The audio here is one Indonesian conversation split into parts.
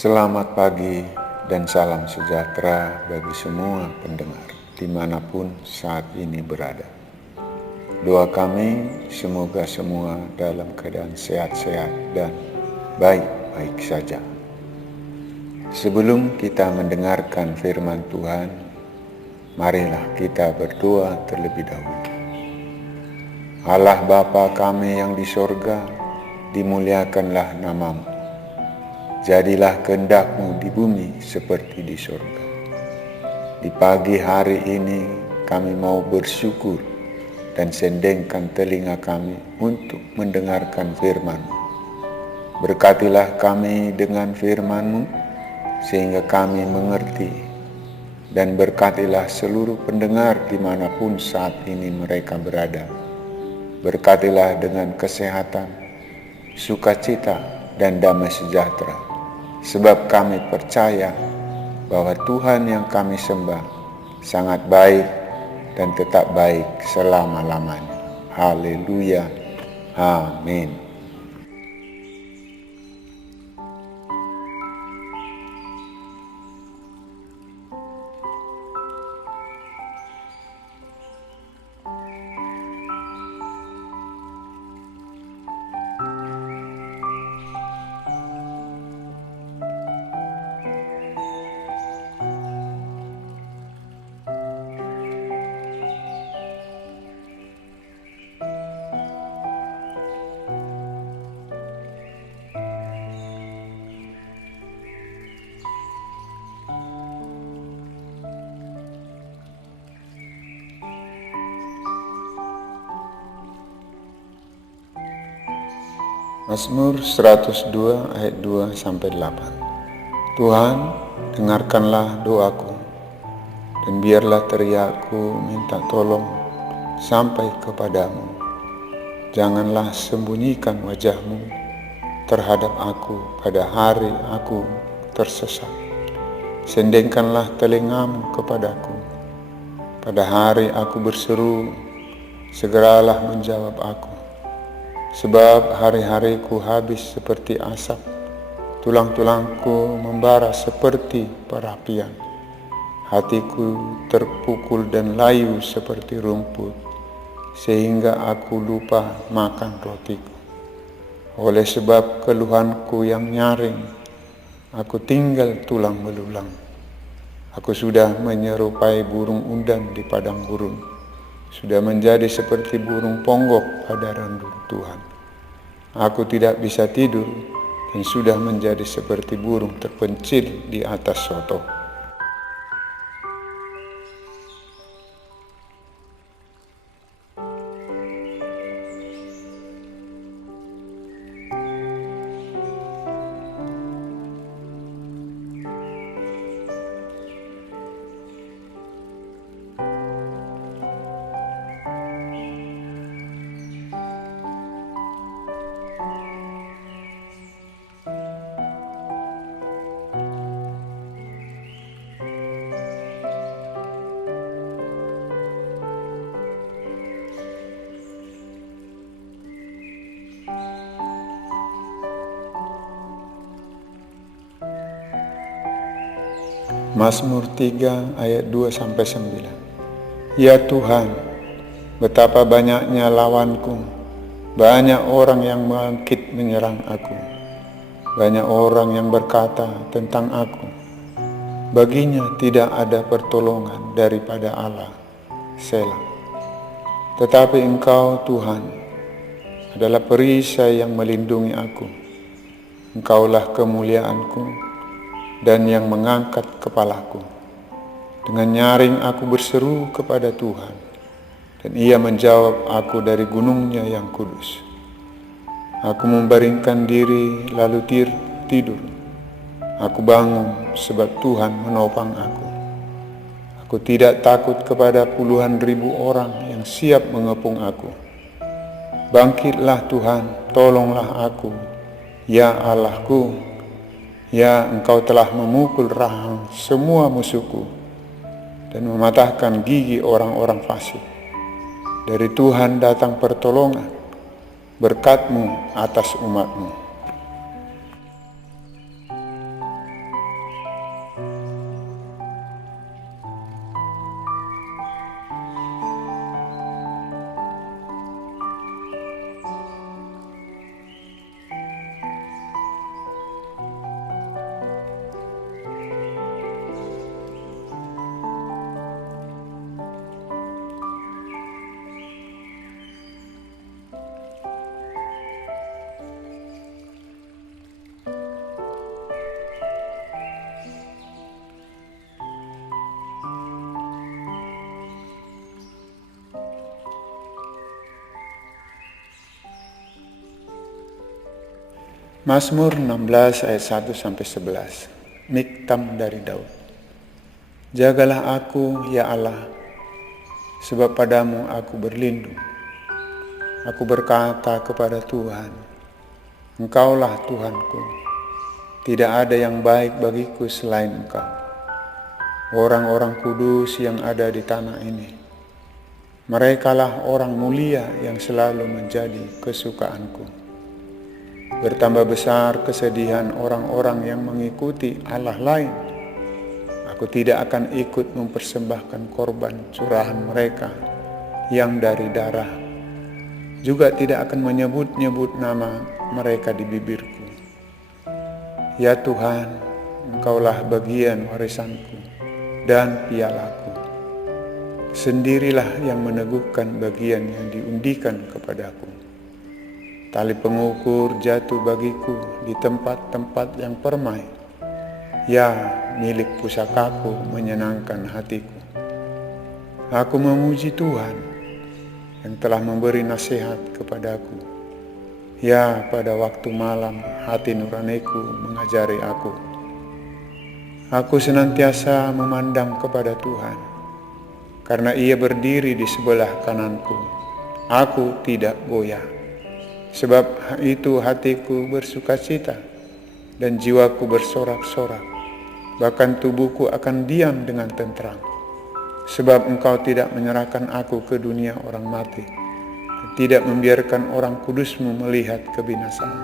Selamat pagi dan salam sejahtera bagi semua pendengar dimanapun saat ini berada. Doa kami semoga semua dalam keadaan sehat-sehat dan baik-baik saja. Sebelum kita mendengarkan firman Tuhan, marilah kita berdoa terlebih dahulu. Allah Bapa kami yang di sorga, dimuliakanlah namamu. Jadilah kehendak-Mu di bumi seperti di surga. Di pagi hari ini kami mau bersyukur dan sendengkan telinga kami untuk mendengarkan firman-Mu. Berkatilah kami dengan firman-Mu sehingga kami mengerti, dan berkatilah seluruh pendengar dimanapun saat ini mereka berada. Berkatilah dengan kesehatan, sukacita, dan damai sejahtera. Sebab kami percaya bahwa Tuhan yang kami sembah sangat baik dan tetap baik selama-lamanya. Haleluya. Amin. Mazmur 102 ayat 2-8. Tuhan, dengarkanlah doaku, dan biarlah teriakku minta tolong sampai kepadamu. Janganlah sembunyikan wajah-Mu terhadap aku pada hari aku tersesat. Sendengkanlah telinga-Mu kepadaku. Pada hari aku berseru, segeralah menjawab aku. Sebab hari-hariku habis seperti asap, tulang-tulangku membara seperti perapian. Hatiku terpukul dan layu seperti rumput, sehingga aku lupa makan rotiku. Oleh sebab keluhanku yang nyaring, aku tinggal tulang belulang. Aku sudah menyerupai burung undan di padang gurun, sudah menjadi seperti burung ponggok pada rendung Tuhan. Aku tidak bisa tidur dan sudah menjadi seperti burung terpencil di atas soto. Mazmur 3 ayat 2-9. Ya Tuhan, betapa banyaknya lawanku, banyak orang yang bangkit menyerang aku. Banyak orang yang berkata tentang aku, baginya tidak ada pertolongan daripada Allah. Selah. Tetapi Engkau Tuhan adalah perisai yang melindungi aku. Engkaulah kemuliaanku dan yang mengangkat kepalaku. Dengan nyaring aku berseru kepada Tuhan, dan Ia menjawab aku dari gunungnya yang kudus. Aku membaringkan diri lalu tidur. Aku bangun sebab Tuhan menopang aku. Aku tidak takut kepada puluhan ribu orang yang siap mengepung aku. Bangkitlah Tuhan, tolonglah aku, ya Allahku. Ya, Engkau telah memukul rahang semua musuhku dan mematahkan gigi orang-orang fasik. Dari Tuhan datang pertolongan, berkat-Mu atas umat-Mu. Mazmur 16 ayat 1-11. Miktam dari Daud. Jagalah aku, ya Allah, sebab padamu aku berlindung. Aku berkata kepada Tuhan, Engkaulah Tuhanku, tidak ada yang baik bagiku selain Engkau. Orang-orang kudus yang ada di tanah ini, merekalah orang mulia yang selalu menjadi kesukaanku. Bertambah besar kesedihan orang-orang yang mengikuti Allah lain. Aku tidak akan ikut mempersembahkan korban curahan mereka yang dari darah. Juga tidak akan menyebut-nyebut nama mereka di bibirku. Ya Tuhan, Engkaulah bagian warisanku dan pialaku. Sendirilah yang meneguhkan bagian yang diundikan kepadaku. Tali pengukur jatuh bagiku di tempat-tempat yang permai. Ya, milik pusakaku menyenangkan hatiku. Aku memuji Tuhan yang telah memberi nasihat kepadaku. Ya, pada waktu malam hati nuraniku mengajari aku. Aku senantiasa memandang kepada Tuhan, karena Ia berdiri di sebelah kananku. Aku tidak goyah. Sebab itu hatiku bersukacita dan jiwaku bersorak-sorak. Bahkan tubuhku akan diam dengan tentram. Sebab Engkau tidak menyerahkan aku ke dunia orang mati, tidak membiarkan orang kudus-Mu melihat kebinasaan.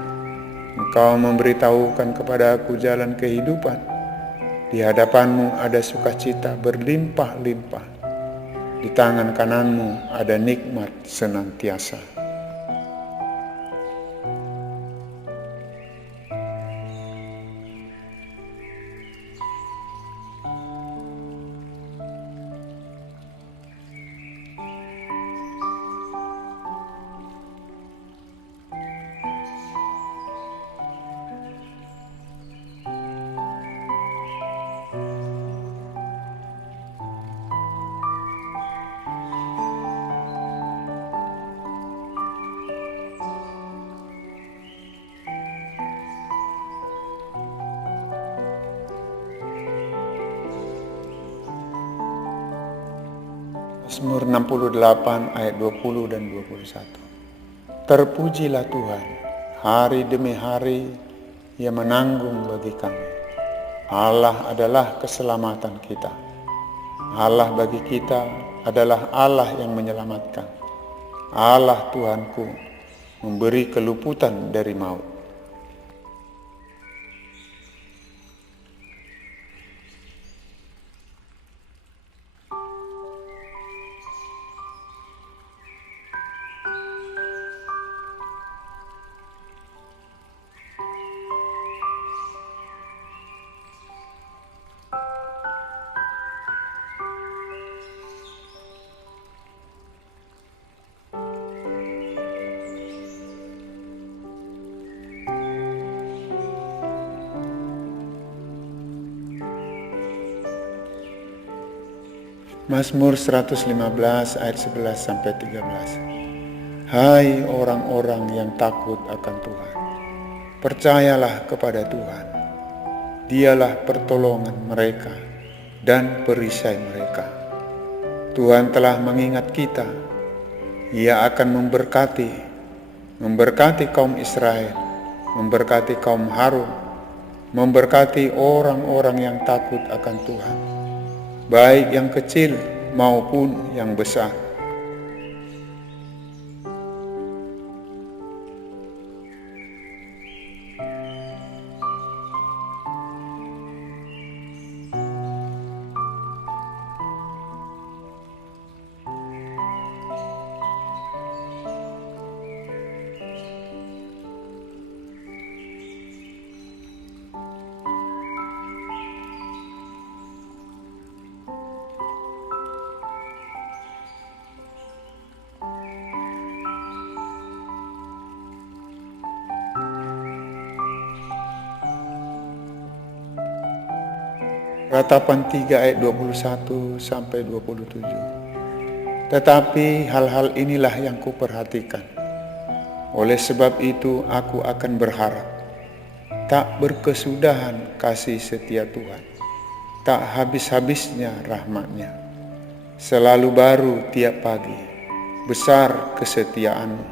Engkau memberitahukan kepada aku jalan kehidupan. Di hadapan-Mu ada sukacita berlimpah-limpah. Di tangan kanan-Mu ada nikmat senantiasa. Mazmur 68 ayat 20 dan 21. Terpujilah Tuhan, hari demi hari Ia menanggung bagi kami. Allah adalah keselamatan kita. Allah bagi kita adalah Allah yang menyelamatkan. Allah Tuhanku memberi keluputan dari maut. Mazmur 115 ayat 11-13. Hai orang-orang yang takut akan Tuhan, percayalah kepada Tuhan. Dialah pertolongan mereka dan perisai mereka. Tuhan telah mengingat kita. Ia akan memberkati kaum Israel, memberkati kaum Harun, memberkati orang-orang yang takut akan Tuhan, baik yang kecil maupun yang besar. Ratapan 3 ayat 21-27. Tetapi hal-hal inilah yang kuperhatikan. Oleh sebab itu aku akan berharap. Tak berkesudahan kasih setia Tuhan, tak habis-habisnya rahmat-Nya. Selalu baru tiap pagi, besar kesetiaan-Mu.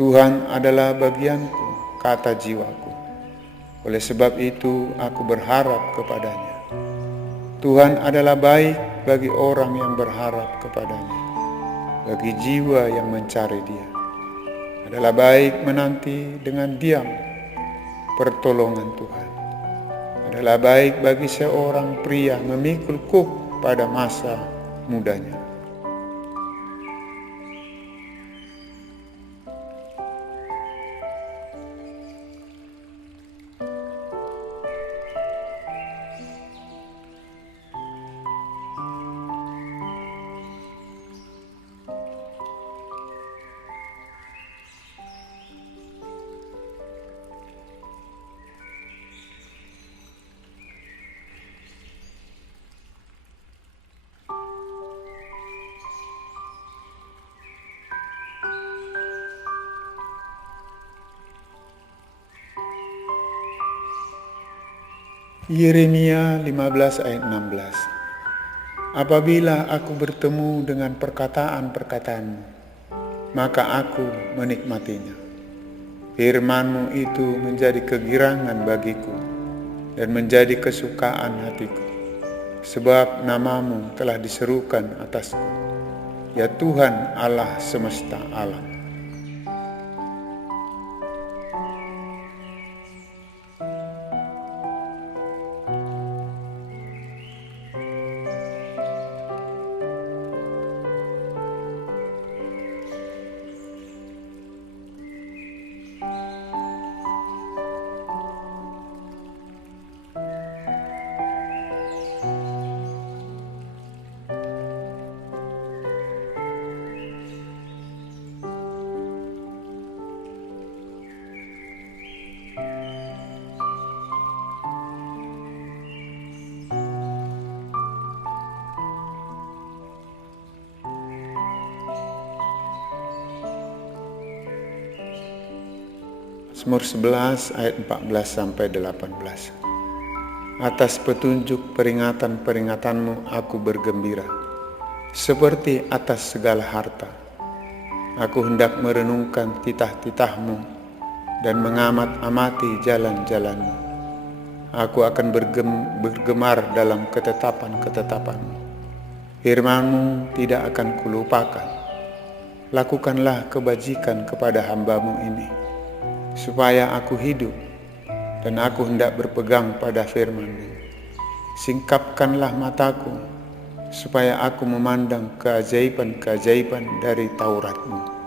Tuhan adalah bagianku, kata jiwaku. Oleh sebab itu aku berharap kepada-Nya. Tuhan adalah baik bagi orang yang berharap kepada-Nya, bagi jiwa yang mencari Dia. Adalah baik menanti dengan diam pertolongan Tuhan. Adalah baik bagi seorang pria memikul kuk pada masa mudanya. Yeremia 15 ayat 16. Apabila aku bertemu dengan perkataan-perkataan-Mu, maka aku menikmatinya. Firman-Mu itu menjadi kegirangan bagiku dan menjadi kesukaan hatiku. Sebab nama-Mu telah diserukan atasku, ya Tuhan Allah semesta alam. Mazmur 11 ayat 14-18. Atas petunjuk peringatan-peringatan-Mu aku bergembira, seperti atas segala harta. Aku hendak merenungkan titah-titah-Mu dan mengamat-amati jalan-jalan-Mu. Aku akan bergemar dalam ketetapan-ketetapan-Mu. Firman-Mu tidak akan kulupakan. Lakukanlah kebajikan kepada hamba-Mu ini, supaya aku hidup, dan aku hendak berpegang pada firman-Mu. Singkapkanlah mataku, supaya aku memandang keajaiban-keajaiban dari Taurat-Mu.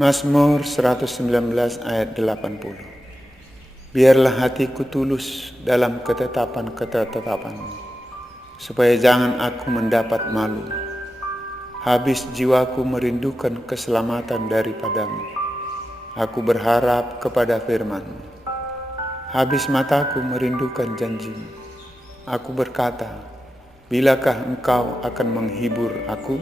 Mazmur 119 ayat 80. Biarlah hatiku tulus dalam ketetapan-ketetapan-Mu, supaya jangan aku mendapat malu. Habis jiwaku merindukan keselamatan daripada-Mu. Aku berharap kepada firman-Mu. Habis mataku merindukan janji-Mu. Aku berkata, bilakah Engkau akan menghibur aku?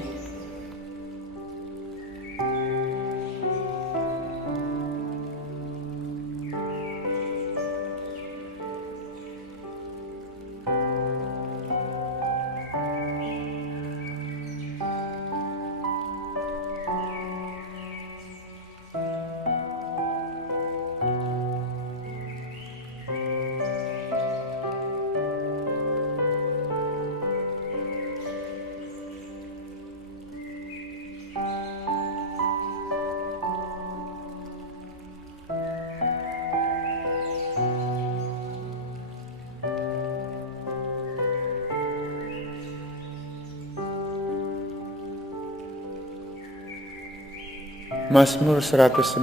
Mazmur 119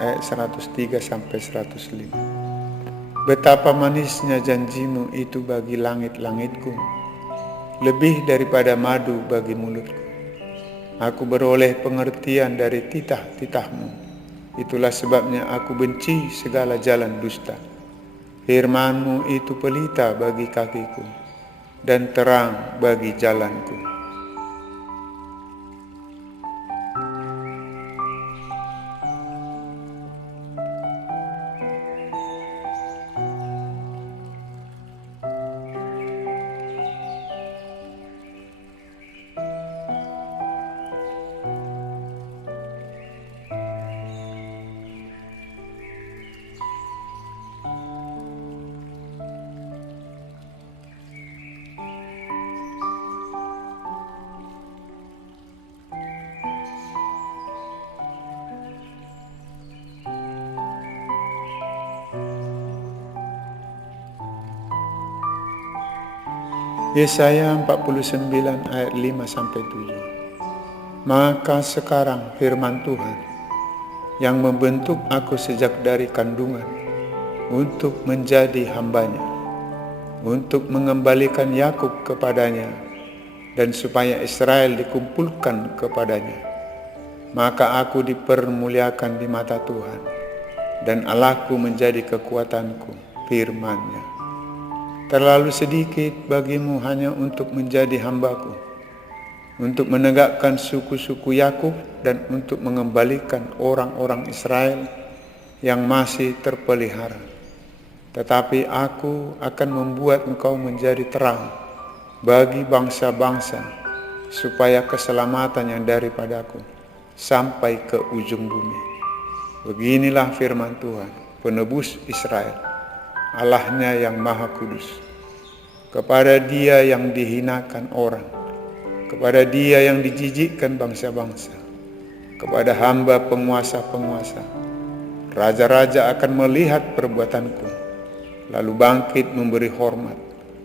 ayat 103 sampai 105. Betapa manisnya janjimu itu bagi langit-langitku, lebih daripada madu bagi mulutku. Aku beroleh pengertian dari titah-titahmu, itulah sebabnya aku benci segala jalan dusta. Firman-Mu itu pelita bagi kakiku dan terang bagi jalanku. Yesaya 49 ayat 5-7. Maka sekarang firman Tuhan yang membentuk aku sejak dari kandungan untuk menjadi hambanya, untuk mengembalikan Yakub kepadanya dan supaya Israel dikumpulkan kepadanya. Maka aku dipermuliakan di mata Tuhan dan Allahku menjadi kekuatanku, firman-Nya. Terlalu sedikit bagimu hanya untuk menjadi hambaku, untuk menegakkan suku-suku Yakub dan untuk mengembalikan orang-orang Israel yang masih terpelihara. Tetapi aku akan membuat engkau menjadi terang bagi bangsa-bangsa, supaya keselamatan yang daripadaku sampai ke ujung bumi. Beginilah firman Tuhan, penebus Israel, Allahnya yang Maha Kudus. Kepada Dia yang dihinakan orang, kepada Dia yang dijijikkan bangsa-bangsa, kepada hamba penguasa-penguasa, raja-raja akan melihat perbuatanku, lalu bangkit memberi hormat,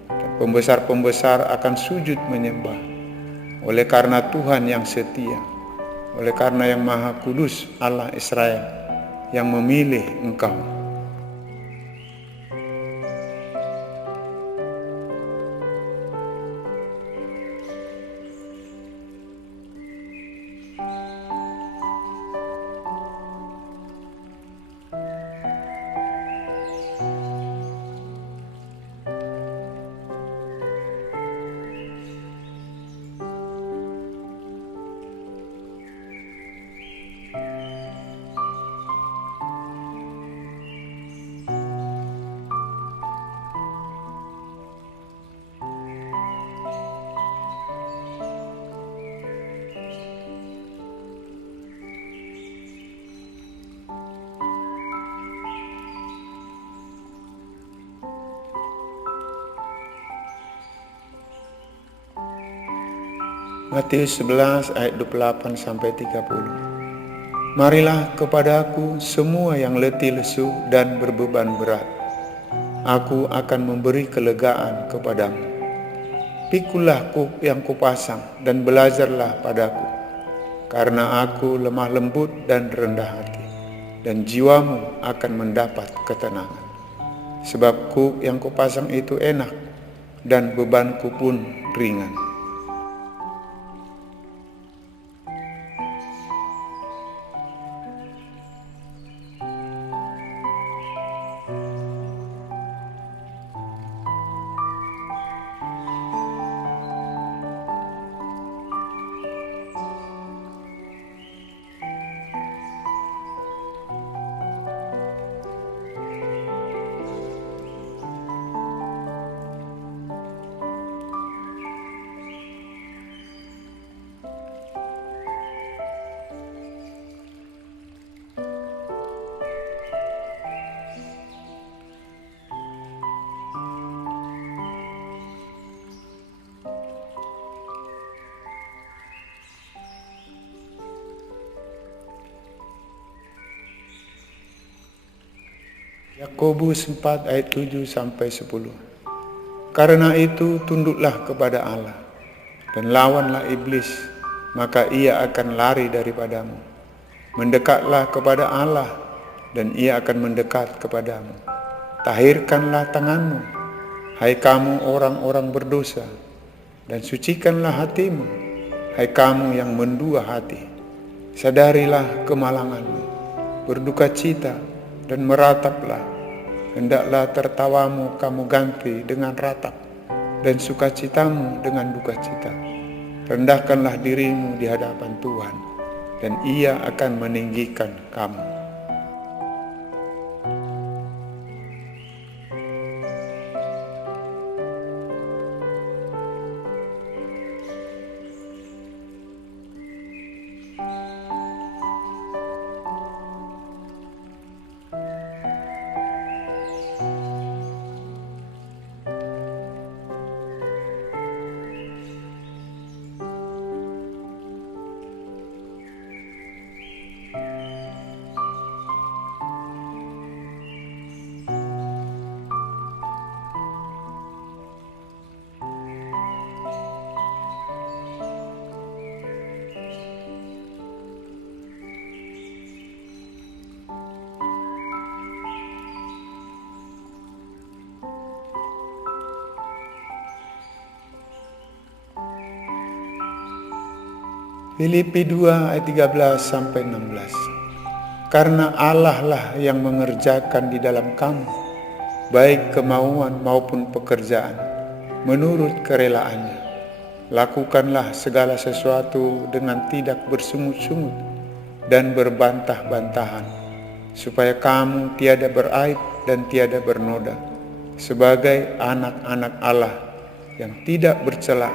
dan pembesar-pembesar akan sujud menyembah. Oleh karena Tuhan yang setia, oleh karena yang Maha Kudus Allah Israel yang memilih engkau. Matius 11 ayat 28-30. Marilah kepadaku semua yang letih lesu dan berbeban berat, aku akan memberi kelegaan kepadamu. Pikulah kuk yang kupasang dan belajarlah padaku, karena aku lemah lembut dan rendah hati, dan jiwamu akan mendapat ketenangan. Sebab kuk yang kupasang itu enak dan bebanku pun ringan. Yakobus 4 ayat 7-10. Karena itu tunduklah kepada Allah dan lawanlah iblis, maka ia akan lari daripadamu. Mendekatlah kepada Allah, dan Ia akan mendekat kepadamu. Tahirkanlah tanganmu, hai kamu orang-orang berdosa, dan sucikanlah hatimu, hai kamu yang mendua hati. Sadarilah kemalanganmu, berduka cita, dan merataplah. Hendaklah tertawamu kamu ganti dengan ratap, dan sukacitamu dengan duka cita. Rendahkanlah dirimu di hadapan Tuhan, dan Ia akan meninggikan kamu. Filipi 2 ayat 13-16. Karena Allah lah yang mengerjakan di dalam kamu, baik kemauan maupun pekerjaan, menurut kerelaannya. Lakukanlah segala sesuatu dengan tidak bersungut-sungut dan berbantah-bantahan, supaya kamu tiada beraib dan tiada bernoda, sebagai anak-anak Allah yang tidak bercela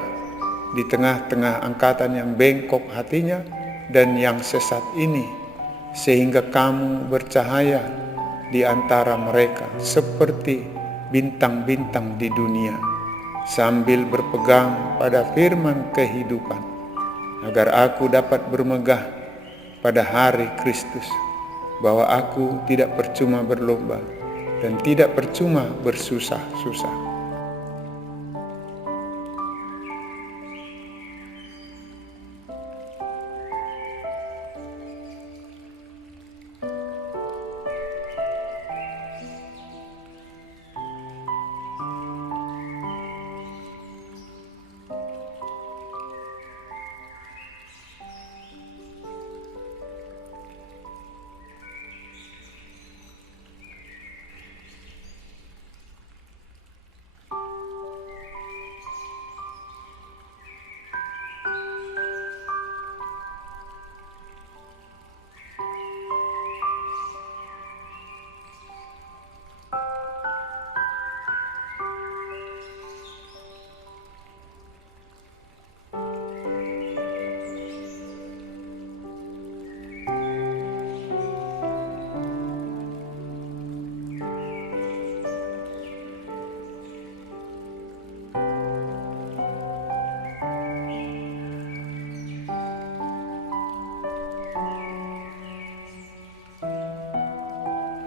di tengah-tengah angkatan yang bengkok hatinya dan yang sesat ini, sehingga kamu bercahaya di antara mereka seperti bintang-bintang di dunia, sambil berpegang pada firman kehidupan, agar aku dapat bermegah pada hari Kristus, bahwa aku tidak percuma berlomba dan tidak percuma bersusah-susah.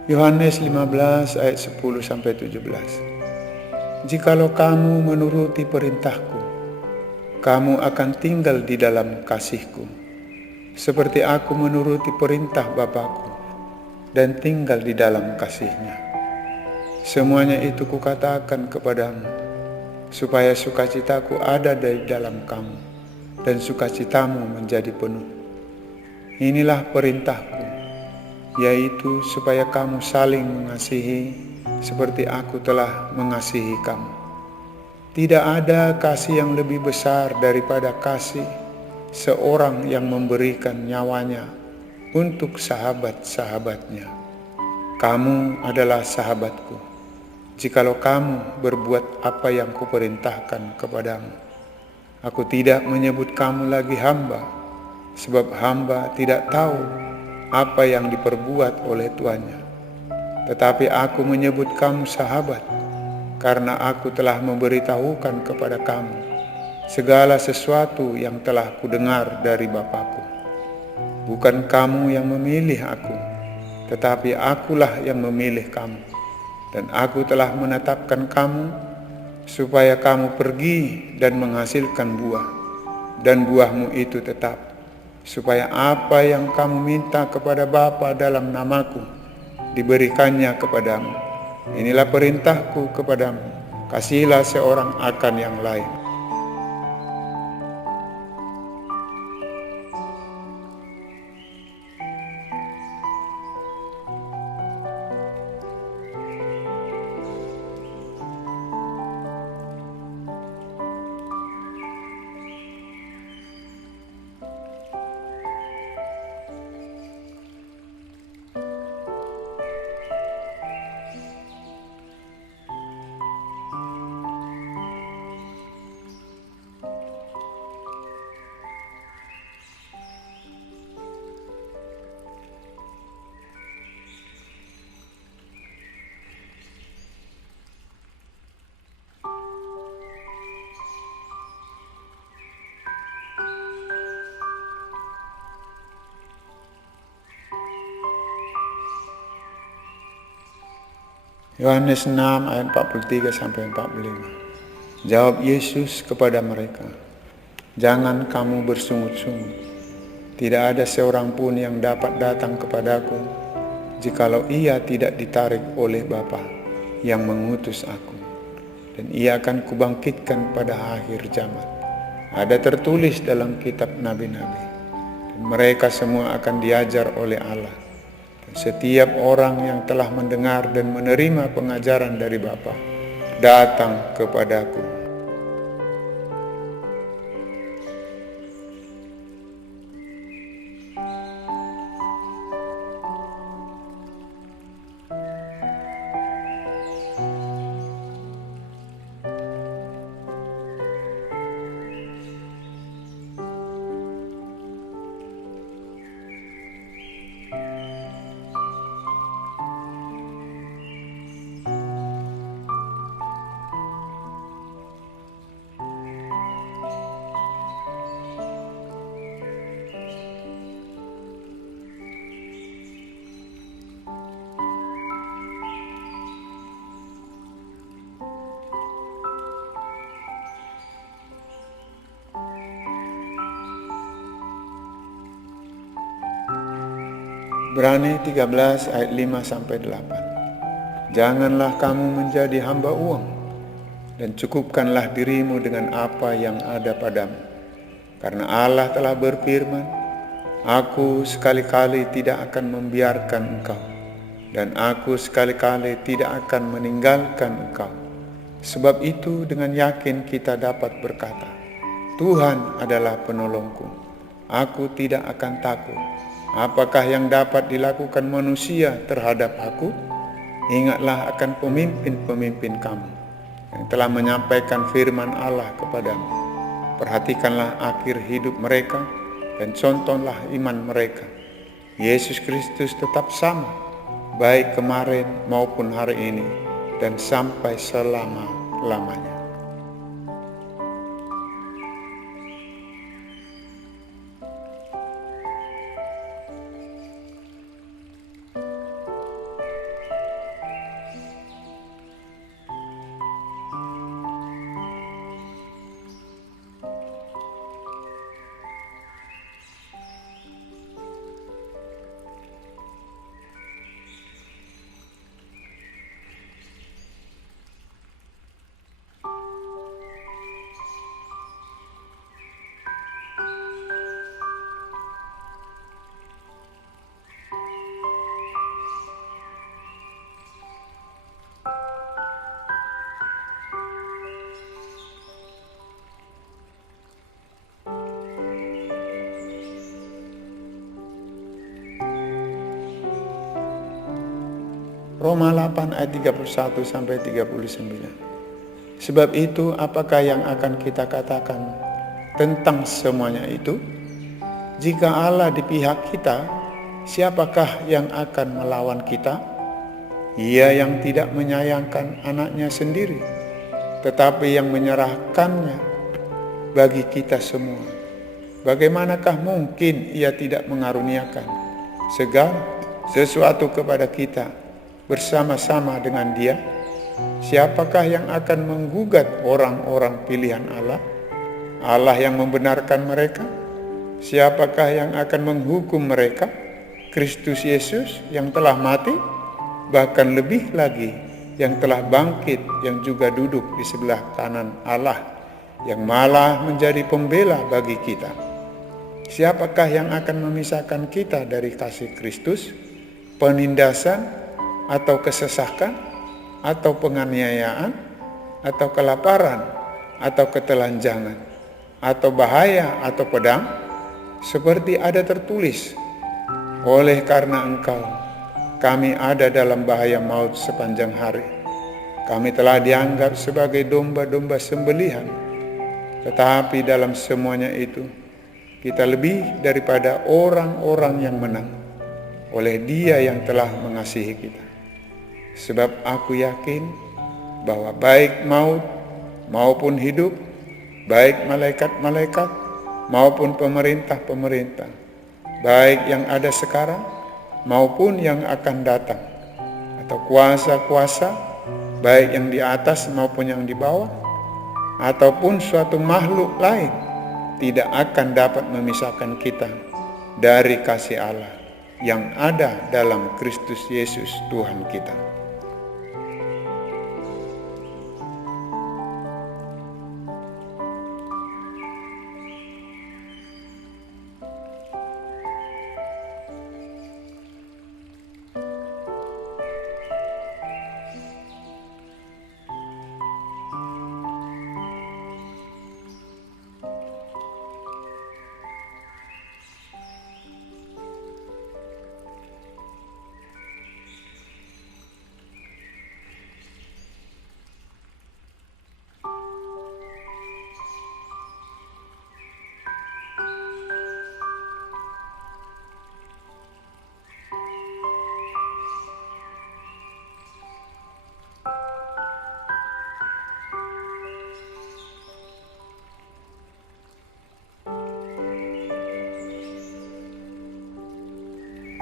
Yohanes 15 ayat 10-17. Jikalau kamu menuruti perintahku, kamu akan tinggal di dalam kasihku, seperti aku menuruti perintah Bapa-Ku dan tinggal di dalam kasih-Nya. Semuanya itu kukatakan kepadamu, supaya sukacitaku ada di dalam kamu, dan sukacitamu menjadi penuh. Inilah perintahku, yaitu supaya kamu saling mengasihi seperti aku telah mengasihi kamu. Tidak ada kasih yang lebih besar daripada kasih seorang yang memberikan nyawanya untuk sahabat-sahabatnya. Kamu adalah sahabatku, jikalau kamu berbuat apa yang kuperintahkan kepadamu. Aku tidak menyebut kamu lagi hamba, sebab hamba tidak tahu apa yang diperbuat oleh tuannya. Tetapi aku menyebut kamu sahabat, karena aku telah memberitahukan kepada kamu segala sesuatu yang telah kudengar dari Bapa-Ku. Bukan kamu yang memilih aku, tetapi akulah yang memilih kamu. Dan aku telah menetapkan kamu, supaya kamu pergi dan menghasilkan buah, dan buahmu itu tetap, supaya apa yang kamu minta kepada Bapa dalam namaku, diberikannya kepadamu. Inilah perintahku kepadamu, kasihilah seorang akan yang lain. Yohanes 6 ayat 43 sampai 45. Jawab Yesus kepada mereka, "Jangan kamu bersungut-sungut. Tidak ada seorang pun yang dapat datang kepadaku jikalau ia tidak ditarik oleh Bapa yang mengutus aku. Dan ia akan kubangkitkan pada akhir zaman. Ada tertulis dalam kitab nabi-nabi. Dan mereka semua akan diajar oleh Allah. Setiap orang yang telah mendengar dan menerima pengajaran dari Bapa datang kepadaku." Ibrani 13 ayat 5 sampai 8. Janganlah kamu menjadi hamba uang, dan cukupkanlah dirimu dengan apa yang ada padamu. Karena Allah telah berfirman, "Aku sekali-kali tidak akan membiarkan engkau, dan aku sekali-kali tidak akan meninggalkan engkau." Sebab itu dengan yakin kita dapat berkata, "Tuhan adalah penolongku, aku tidak akan takut. Apakah yang dapat dilakukan manusia terhadap aku?" Ingatlah akan pemimpin-pemimpin kamu yang telah menyampaikan firman Allah kepadamu. Perhatikanlah akhir hidup mereka dan contohlah iman mereka. Yesus Kristus tetap sama, baik kemarin maupun hari ini dan sampai selama-lamanya. Roma 8 ayat 31 sampai 39. Sebab itu apakah yang akan kita katakan tentang semuanya itu? Jika Allah di pihak kita, siapakah yang akan melawan kita? Ia yang tidak menyayangkan anaknya sendiri, tetapi yang menyerahkannya bagi kita semua. Bagaimanakah mungkin ia tidak mengaruniakan segala sesuatu kepada kita bersama-sama dengan Dia? Siapakah yang akan menggugat orang-orang pilihan Allah? Allah yang membenarkan mereka? Siapakah yang akan menghukum mereka? Kristus Yesus yang telah mati, bahkan lebih lagi yang telah bangkit, yang juga duduk di sebelah kanan Allah, yang malah menjadi pembela bagi kita. Siapakah yang akan memisahkan kita dari kasih Kristus? Penindasan atau kesesakan atau penganiayaan atau kelaparan atau ketelanjangan atau bahaya atau pedang? Seperti ada tertulis, oleh karena Engkau kami ada dalam bahaya maut sepanjang hari. Kami telah dianggap sebagai domba-domba sembelihan. Tetapi dalam semuanya itu, kita lebih daripada orang-orang yang menang oleh Dia yang telah mengasihi kita. Sebab aku yakin bahwa baik maut maupun hidup, baik malaikat-malaikat maupun pemerintah-pemerintah, baik yang ada sekarang maupun yang akan datang, atau kuasa-kuasa, baik yang di atas maupun yang di bawah, ataupun suatu makhluk lain, tidak akan dapat memisahkan kita dari kasih Allah yang ada dalam Kristus Yesus Tuhan kita.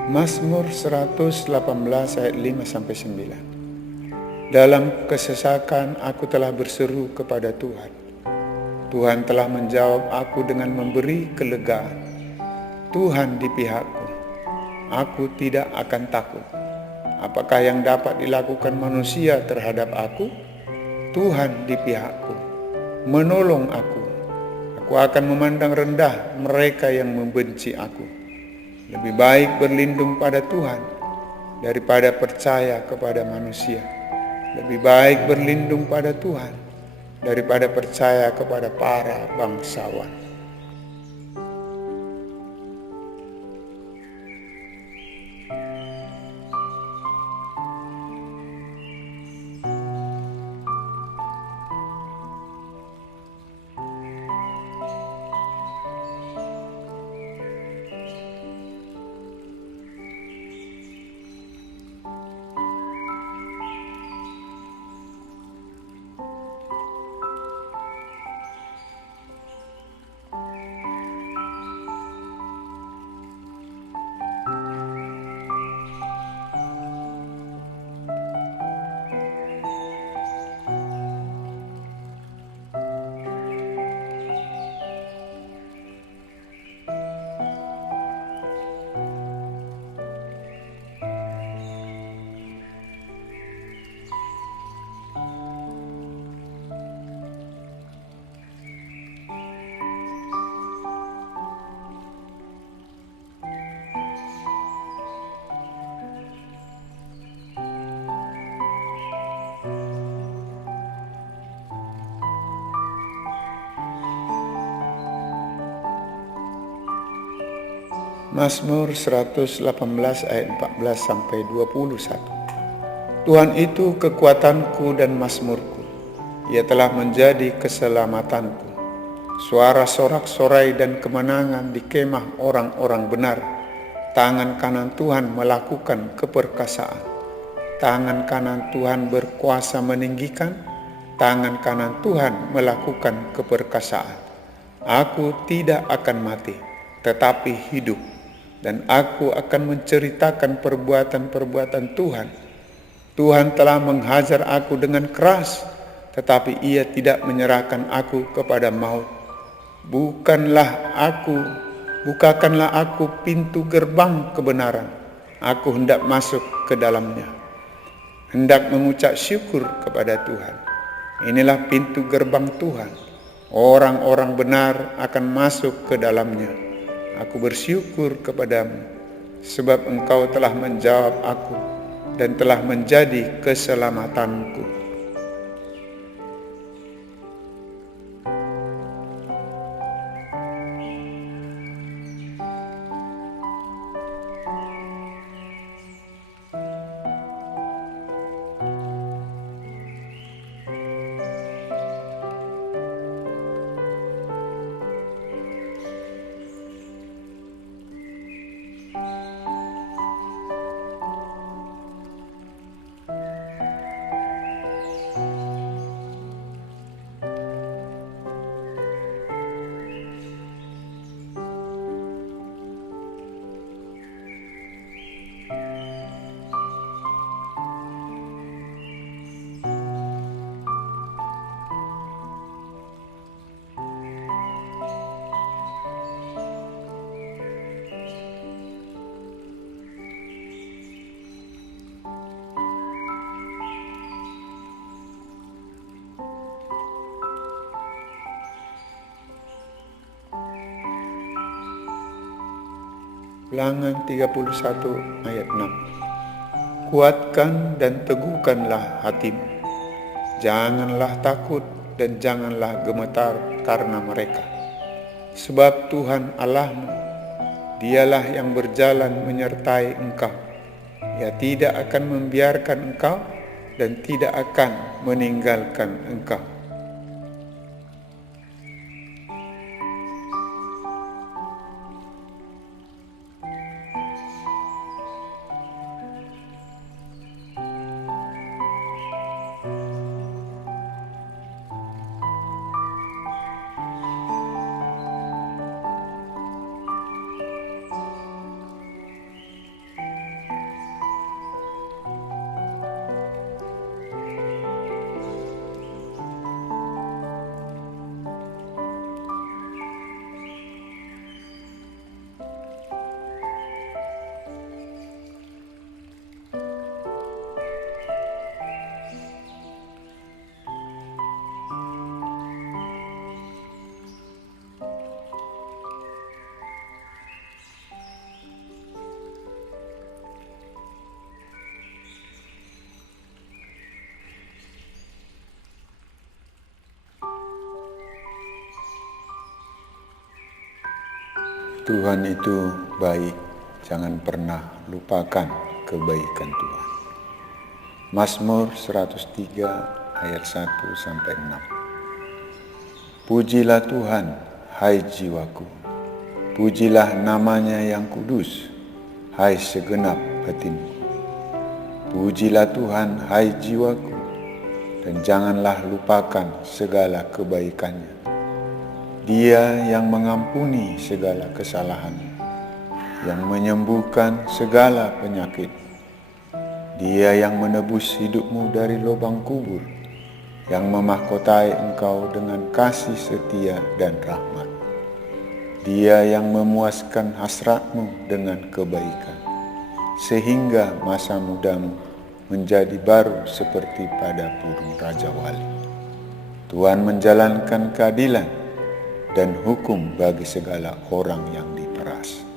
Mazmur 118 ayat 5-9. Dalam kesesakan aku telah berseru kepada Tuhan. Tuhan telah menjawab aku dengan memberi kelegaan. Tuhan di pihakku, aku tidak akan takut. Apakah yang dapat dilakukan manusia terhadap aku? Tuhan di pihakku, menolong aku. Aku akan memandang rendah mereka yang membenci aku. Lebih baik berlindung pada Tuhan daripada percaya kepada manusia. Lebih baik berlindung pada Tuhan daripada percaya kepada para bangsawan. Mazmur 118 ayat 14-21. Tuhan itu kekuatanku dan mazmurku, Ia telah menjadi keselamatanku. Suara sorak-sorai dan kemenangan di kemah orang-orang benar. Tangan kanan Tuhan melakukan keperkasaan. Tangan kanan Tuhan berkuasa meninggikan. Tangan kanan Tuhan melakukan keperkasaan. Aku tidak akan mati, tetapi hidup. Dan aku akan menceritakan perbuatan-perbuatan Tuhan. Tuhan telah menghajar aku dengan keras, tetapi Ia tidak menyerahkan aku kepada maut. Bukanlah bukakanlah aku pintu gerbang kebenaran. Aku hendak masuk ke dalamnya, hendak mengucap syukur kepada Tuhan. Inilah pintu gerbang Tuhan. Orang-orang benar akan masuk ke dalamnya. Aku bersyukur kepadamu, sebab Engkau telah menjawab aku dan telah menjadi keselamatanku. Ulangan 31 ayat 6. Kuatkan dan teguhkanlah hatimu. Janganlah takut dan janganlah gemetar karena mereka. Sebab Tuhan Allahmu, Dialah yang berjalan menyertai engkau. Ia tidak akan membiarkan engkau dan tidak akan meninggalkan engkau. Tuhan itu baik, jangan pernah lupakan kebaikan Tuhan. Mazmur 103 ayat 1-6. Pujilah Tuhan, hai jiwaku. Pujilah namanya yang kudus, hai segenap batinku. Pujilah Tuhan, hai jiwaku, dan janganlah lupakan segala kebaikannya. Dia yang mengampuni segala kesalahan, yang menyembuhkan segala penyakit. Dia yang menebus hidupmu dari lubang kubur, yang memahkotai engkau dengan kasih setia dan rahmat. Dia yang memuaskan hasratmu dengan kebaikan, sehingga masa mudamu menjadi baru seperti pada burung Raja Wali. Tuhan menjalankan keadilan dan hukum bagi segala orang yang diperas.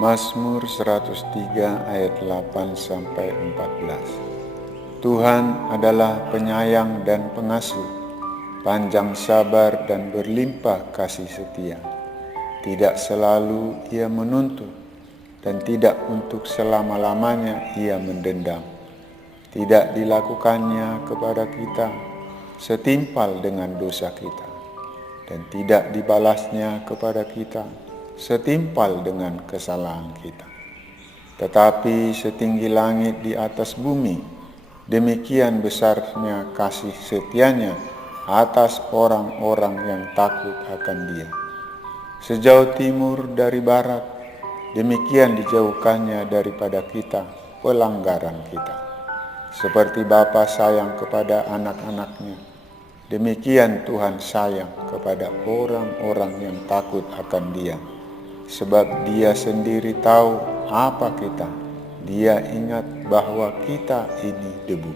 Mazmur 103 ayat 8 sampai 14. Tuhan adalah penyayang dan pengasuh, panjang sabar dan berlimpah kasih setia. Tidak selalu ia menuntut, dan tidak untuk selama-lamanya ia mendendam. Tidak dilakukannya kepada kita setimpal dengan dosa kita, dan tidak dibalasnya kepada kita setimpal dengan kesalahan kita. Tetapi setinggi langit di atas bumi, demikian besarnya kasih setianya atas orang-orang yang takut akan Dia. Sejauh timur dari barat, demikian dijauhkannya daripada kita pelanggaran kita. Seperti Bapa sayang kepada anak-anaknya, demikian Tuhan sayang kepada orang-orang yang takut akan Dia. Sebab Dia sendiri tahu apa kita. Dia ingat bahwa kita ini debu.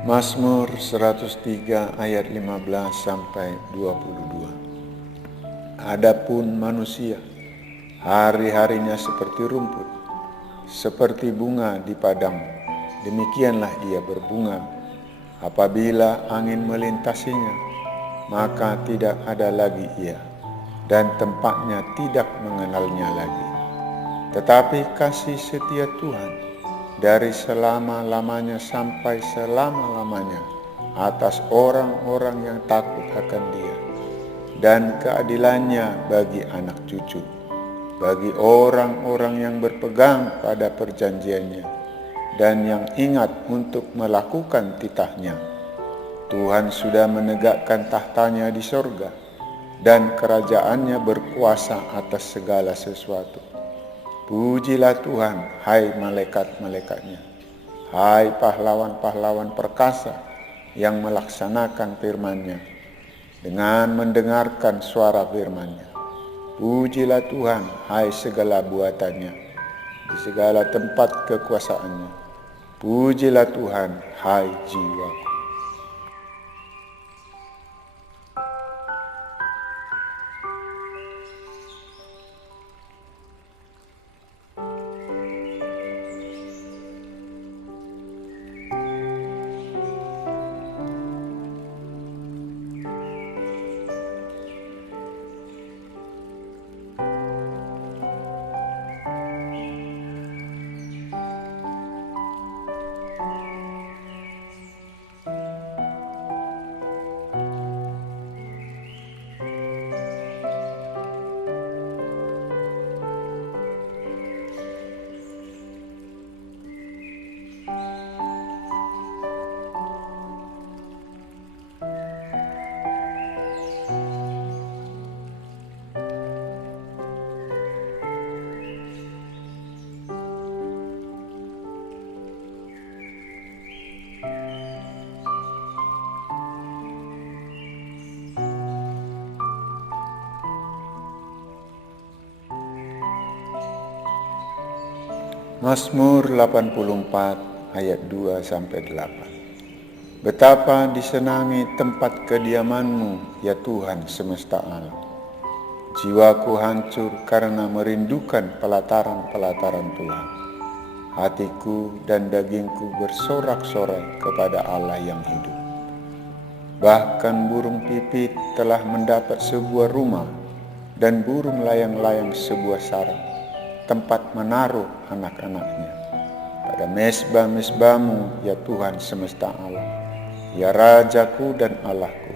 Mazmur 103 ayat 15 sampai 22. Adapun manusia, hari-harinya seperti rumput, seperti bunga di padang, demikianlah ia berbunga. Apabila angin melintasinya, maka tidak ada lagi ia, dan tempatnya tidak mengenalnya lagi. Tetapi kasih setia Tuhan dari selama-lamanya sampai selama-lamanya atas orang-orang yang takut akan Dia, dan keadilannya bagi anak cucu, bagi orang-orang yang berpegang pada perjanjiannya dan yang ingat untuk melakukan titahnya. Tuhan sudah menegakkan tahtanya di sorga, dan kerajaannya berkuasa atas segala sesuatu. Pujilah Tuhan, hai malaikat-malaikatnya, hai pahlawan-pahlawan perkasa yang melaksanakan firman-Nya dengan mendengarkan suara firman-Nya. Pujilah Tuhan, hai segala buatannya, di segala tempat kekuasaan-Nya. Pujilah Tuhan, hai jiwaku. Mazmur 84 ayat 2 sampai 8. Betapa disenangi tempat kediaman-Mu, ya Tuhan semesta alam. Jiwaku hancur karena merindukan pelataran-pelataran Tuhan. Hatiku dan dagingku bersorak-sorai kepada Allah yang hidup. Bahkan burung pipit telah mendapat sebuah rumah, dan burung layang-layang sebuah sarang, tempat menaruh anak-anaknya. Pada mesbah-mesbah-Mu, ya Tuhan semesta alam, ya Rajaku dan Allahku.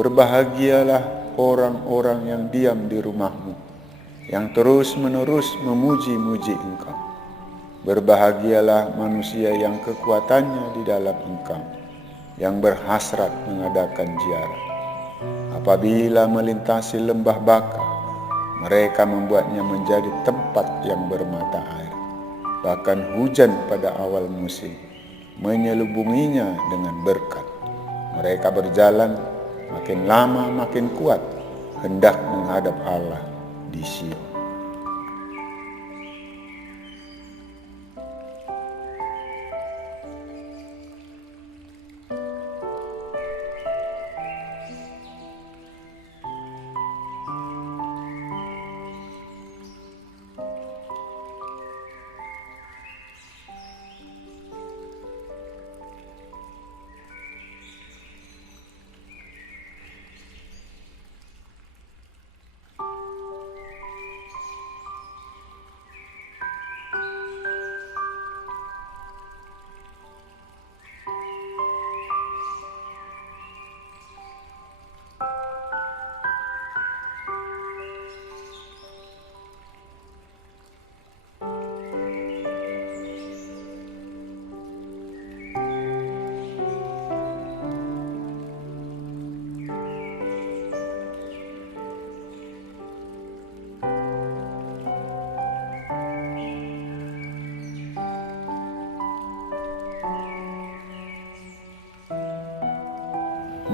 Berbahagialah orang-orang yang diam di rumah-Mu, yang terus-menerus memuji-muji Engkau. Berbahagialah manusia yang kekuatannya di dalam Engkau, yang berhasrat mengadakan ziarah. Apabila melintasi lembah Baka, mereka membuatnya menjadi tempat yang bermata air. Bahkan hujan pada awal musim menyelubunginya dengan berkat. Mereka berjalan makin lama makin kuat, hendak menghadap Allah di Sion.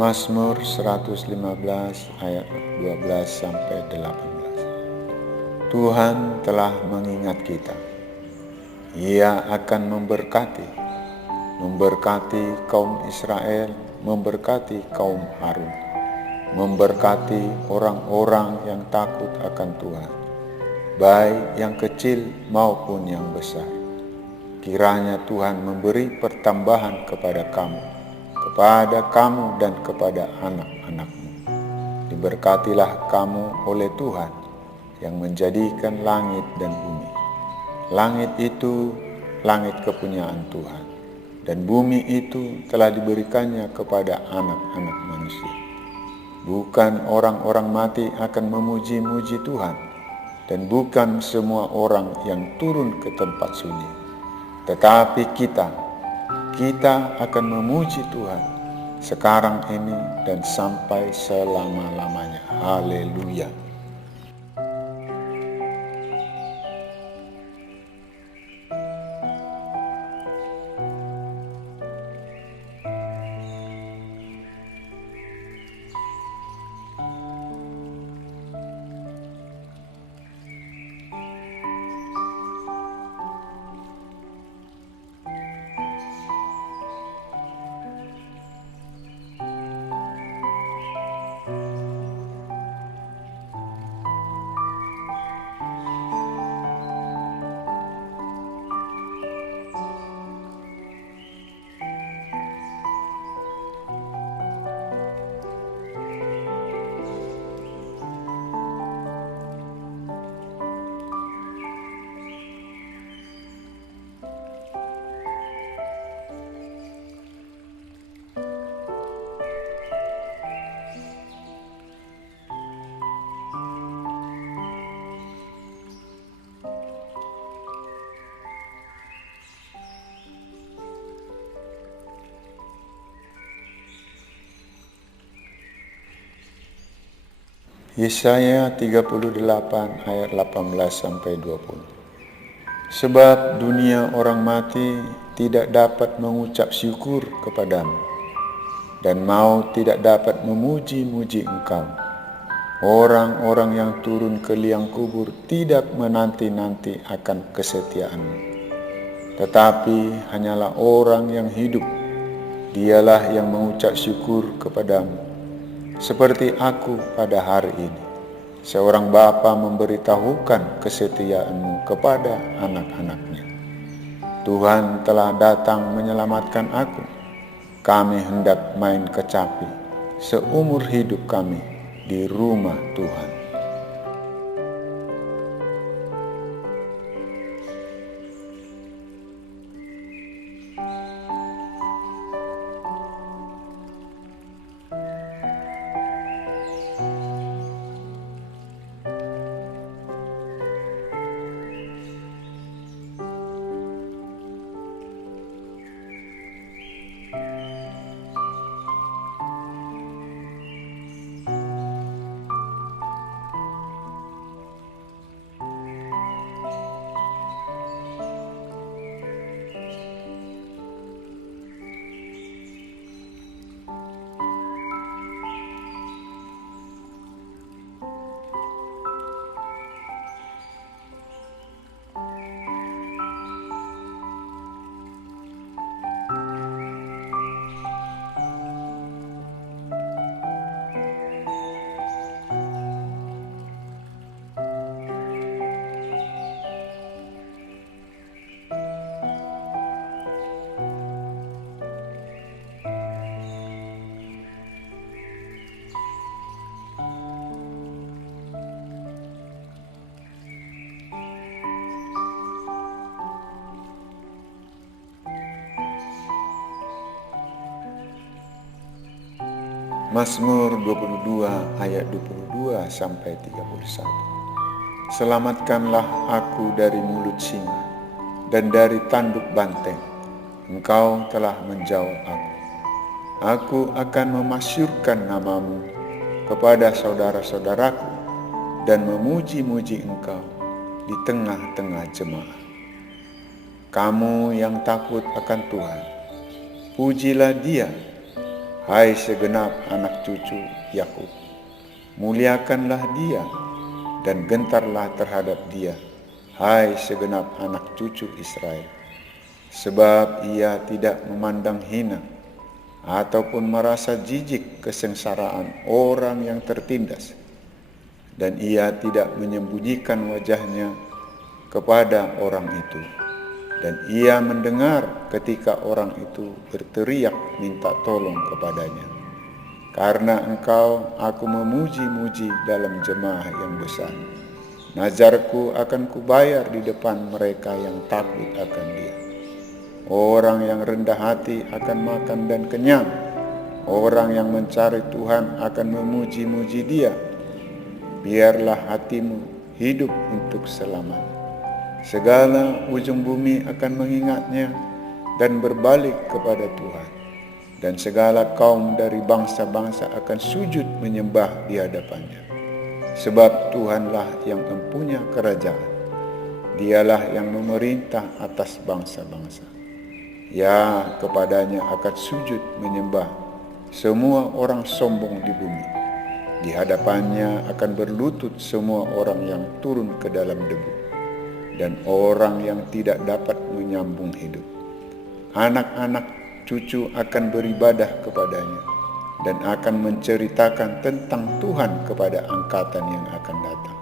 Mazmur 115 ayat 12 sampai 18. Tuhan telah mengingat kita. Ia akan memberkati kaum Israel, memberkati kaum Harun, memberkati orang-orang yang takut akan Tuhan, baik yang kecil maupun yang besar. Kiranya Tuhan memberi pertambahan kepada kamu dan kepada anak-anak-Mu. Diberkatilah kamu oleh Tuhan yang menjadikan langit dan bumi. Langit itu langit kepunyaan Tuhan, dan bumi itu telah diberikannya kepada anak-anak manusia. Bukan orang-orang mati akan memuji-muji Tuhan, dan bukan semua orang yang turun ke tempat sunyi. Tetapi kita akan memuji Tuhan sekarang ini dan sampai selama-lamanya. Haleluya. Yesaya 38 ayat 18-20. Sebab dunia orang mati tidak dapat mengucap syukur kepadamu, dan maut tidak dapat memuji-muji Engkau. Orang-orang yang turun ke liang kubur tidak menanti-nanti akan kesetiaan-Mu, tetapi hanyalah orang yang hidup Dialah yang mengucap syukur kepadamu, seperti aku pada hari ini. Seorang bapa memberitahukan kesetiaanmu kepada anak-anaknya. Tuhan telah datang menyelamatkan aku. Kami hendak main kecapi seumur hidup kami di rumah Tuhan. Mazmur 22 ayat 22 sampai 31. Selamatkanlah aku dari mulut singa dan dari tanduk banteng. Engkau telah menjauh aku. Aku akan memasyurkan namamu kepada saudara-saudaraku dan memuji-muji engkau di tengah-tengah jemaah. Kamu yang takut akan Tuhan, pujilah Dia. Hai segenap anak cucu Yakub, muliakanlah Dia dan gentarlah terhadap Dia, hai segenap anak cucu Israel. Sebab Ia tidak memandang hina ataupun merasa jijik kesengsaraan orang yang tertindas, dan Ia tidak menyembunyikan wajahnya kepada orang itu. Dan Ia mendengar ketika orang itu berteriak minta tolong kepadanya. Karena Engkau, aku memuji-muji dalam jemaah yang besar. Nazarku akan kubayar di depan mereka yang takut akan Dia. Orang yang rendah hati akan makan dan kenyang. Orang yang mencari Tuhan akan memuji-muji Dia. Biarlah hatimu hidup untuk selamanya. Segala ujung bumi akan mengingatnya dan berbalik kepada Tuhan. Dan segala kaum dari bangsa-bangsa akan sujud menyembah di hadapannya. Sebab Tuhanlah yang mempunyai kerajaan. Dialah yang memerintah atas bangsa-bangsa. Ya, kepadanya akan sujud menyembah semua orang sombong di bumi. Di hadapannya akan berlutut semua orang yang turun ke dalam debu dan orang yang tidak dapat menyambung hidup. Anak-anak cucu akan beribadah kepadanya dan akan menceritakan tentang Tuhan kepada angkatan yang akan datang.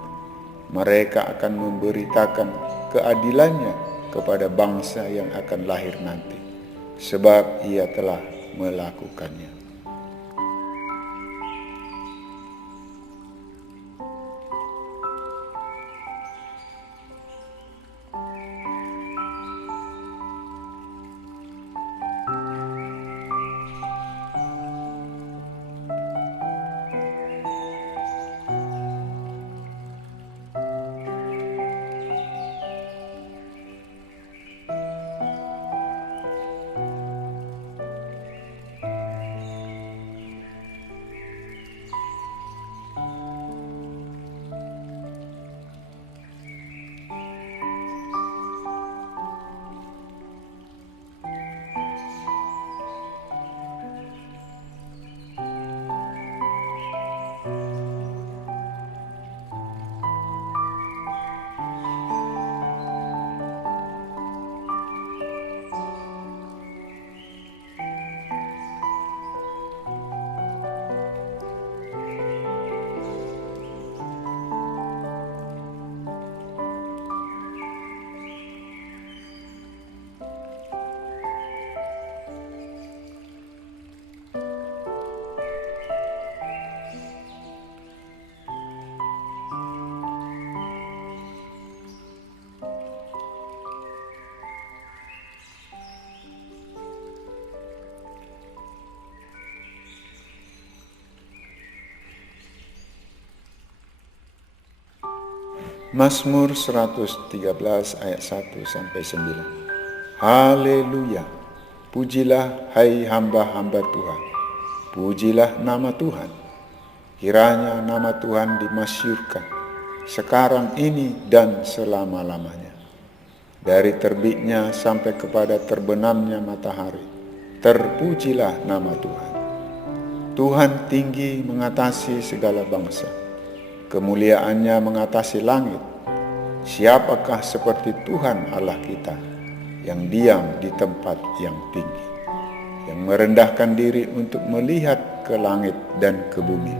Mereka akan memberitakan keadilannya kepada bangsa yang akan lahir nanti, sebab Ia telah melakukannya. Mazmur 113 ayat 1 sampai 9. Haleluya, pujilah hai hamba-hamba Tuhan, pujilah nama Tuhan. Kiranya nama Tuhan dimasyhurkan sekarang ini dan selama-lamanya. Dari terbitnya sampai kepada terbenamnya matahari, terpujilah nama Tuhan. Tuhan tinggi mengatasi segala bangsa, kemuliaannya mengatasi langit. Siapakah seperti Tuhan Allah kita, yang diam di tempat yang tinggi, yang merendahkan diri untuk melihat ke langit dan ke bumi.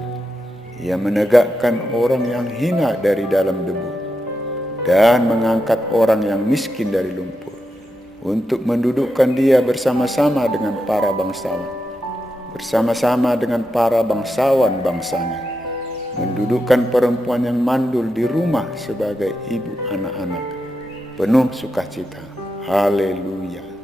Ia menegakkan orang yang hina dari dalam debu, dan mengangkat orang yang miskin dari lumpur, untuk mendudukkan dia bersama-sama dengan para bangsawan, bersama-sama dengan para bangsawan bangsanya, mendudukkan perempuan yang mandul di rumah sebagai ibu anak-anak, penuh sukacita. Haleluya.